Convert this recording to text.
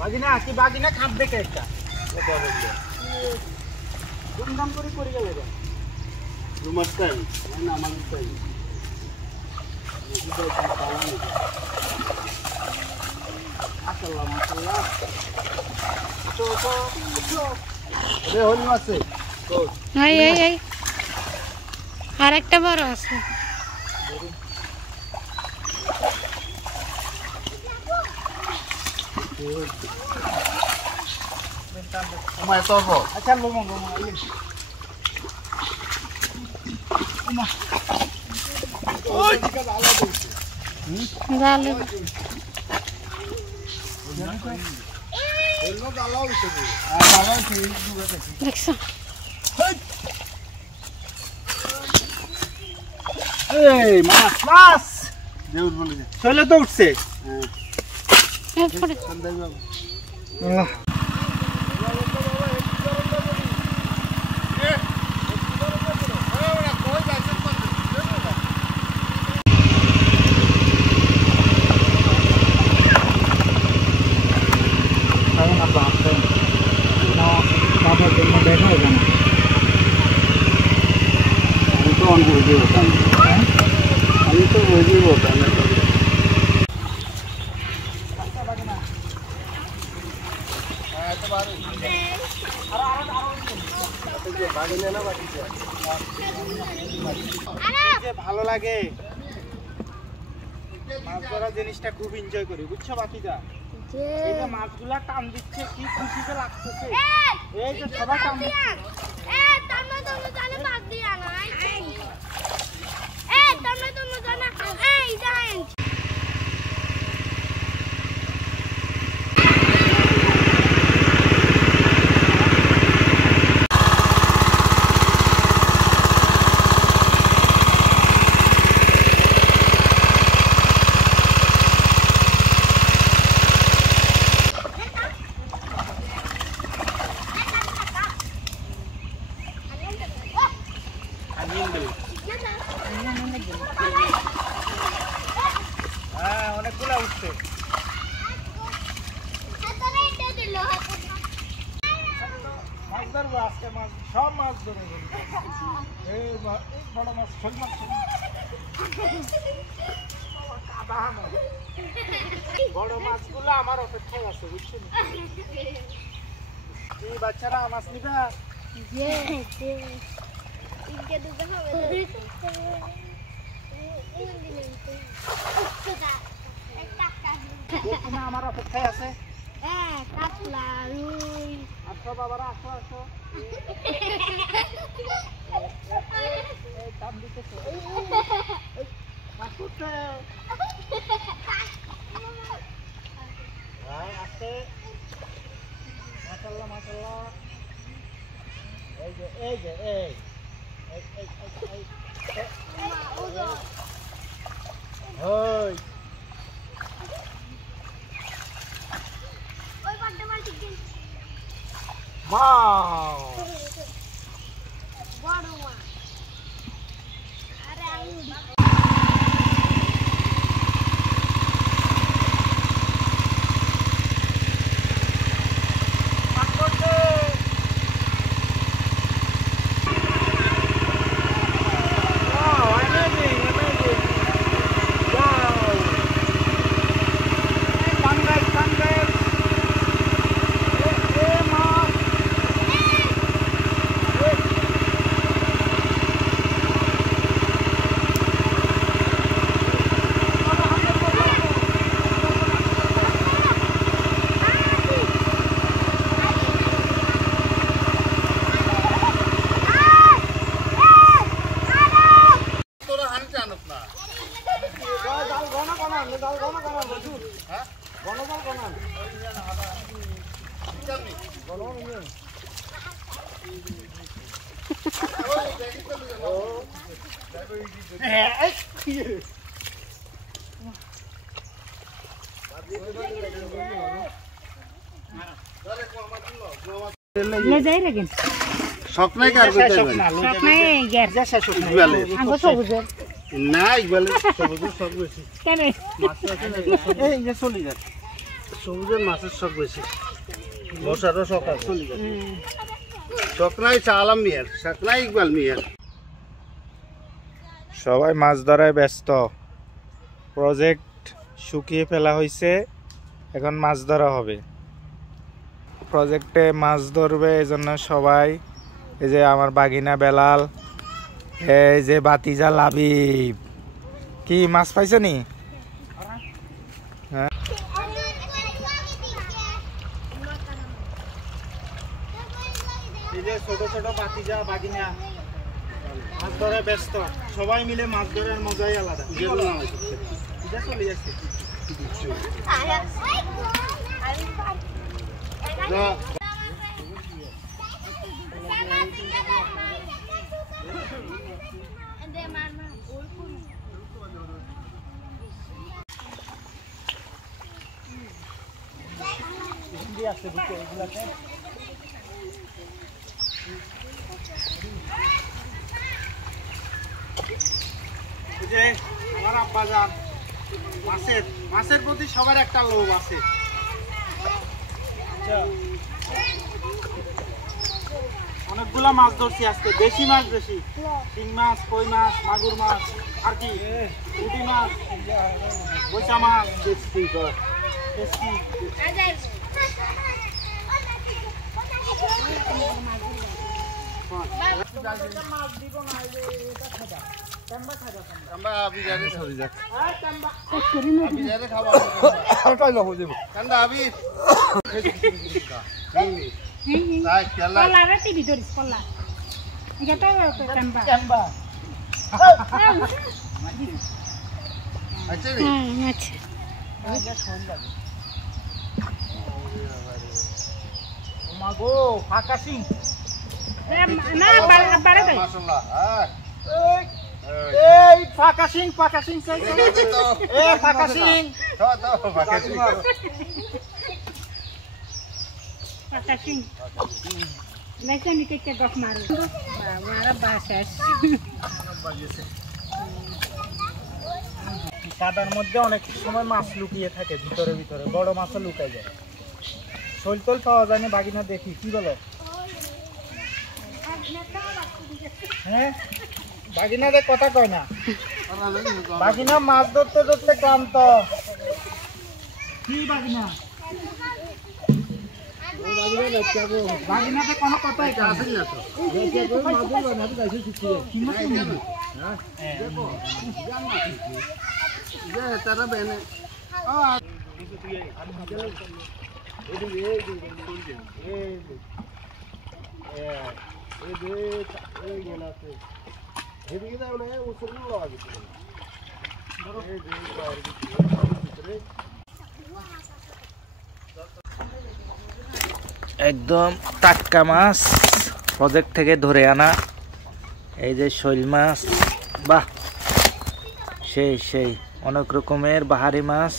বাগিনা কি বাগিনা খাপ দেখে একটা ধুমধাম করে গেলে তোমার টাইম না আমাদের টাইম মাশাআল্লাহ মাশাআল্লাহ রে হল আছে এই আরেকটা বড় আছে তোমায় তরব আচ্ছা লোমো ওমা ওই দিকে আলো দিছে জালে এলো আলো দিছে আলো দিছে দেখছো এই মাছ দেউর বলে দে চলে তো উঠছে এরপরে সন্ধ্যায় বাবু আমি তো বুঝিয়ে বলতাম ভালো লাগে মাছ ধরা জিনিসটা খুব এনজয় করি বুঝছো বাকিটা এই যে মাছগুলা টান দিচ্ছে কি খুশিতে লাগতেছে এই যে সবাই টান দিচ্ছে অনেকগুলা উঠছে মাছ ধরবো আজকে মাছ সব মাছ ধরে এই বড় মাছ শোল মাছ বড় মাছগুলো আমার অপেক্ষায় আছে বুঝছেন এই বাচ্চারা মাছ নিবা আমার অপেক্ষায় আছে আসো বাবারা আসো আসো আসে মাশাআল্লাহ মাশাআল্লাহ এই যে এই ওই Wow! ले जाई लेकिन স্বপ্নই কার করতে হবে স্বপ্নে গ্যাস যা শেষ ইকবালের আঙ্গো সবুজের না ইকবালের সবুজ সব বেশি কেন এই যে চলে যায় সবুজের মাছের শখ বেশি, বসারও শখ আছে। চলে যায় শখ নাই চালাম মিয়ার, শখ নাই ইকবাল মিয়ার। সবাই মাছ ধরায় ব্যস্ত। প্রজেক্ট শুকিয়ে ফেলা হয়েছে, এখন মাছ ধরা হবে। প্রজেক্টে মাছ ধরবে এজন্য সবাই, এই যে আমার বাগিনা বেলাল, এই যে বাতিজা লাবিব। কি মাছ পাইছো নি? হ্যাঁ, এই যে ছোট ছোট বাতিজা বাগিনা মাছ ধরে ব্যস্ত। সবাই মিলে মাছ ধরার মজাই আলাদা। চলে যাচ্ছে যে আমার আব্বা যান মাছের প্রতি সবার একটা লোভ আছে। অনেকগুলা মাছ ধরছি আজকে, বেশি মাছ, বেশি শিং মাছ, কই মাছ, মাগুর মাছ, আর কি পুঁটি মাছ, বৈশা মাছ, মাগো ফাঁকা সিং এই ফাঁকা সিং ফাঁকা সিং ফাঁকা সিং কাদার মধ্যে অনেক সময় মাছ লুকিয়ে থাকে, ভিতরে ভিতরে বড় মাছও লুকাই যায়। শৈল তোল পাওয়া যায় না বাগিনা, দেখি কি বলো? হ্যাঁ, বাগিনারে কথা কয় না, বাগিনা মাছ ধরতে ধরতে ক্লান্ত। কি বাগিনা? বাগিনাতে কোনো কথাই আছে না তো। তারা বেনে একদম টাটকা মাছ প্রজেক্ট থেকে ধরে আনা, এই যে শৈল মাছ। বাহ, সেই অনেক রকমের বাহারি মাছ।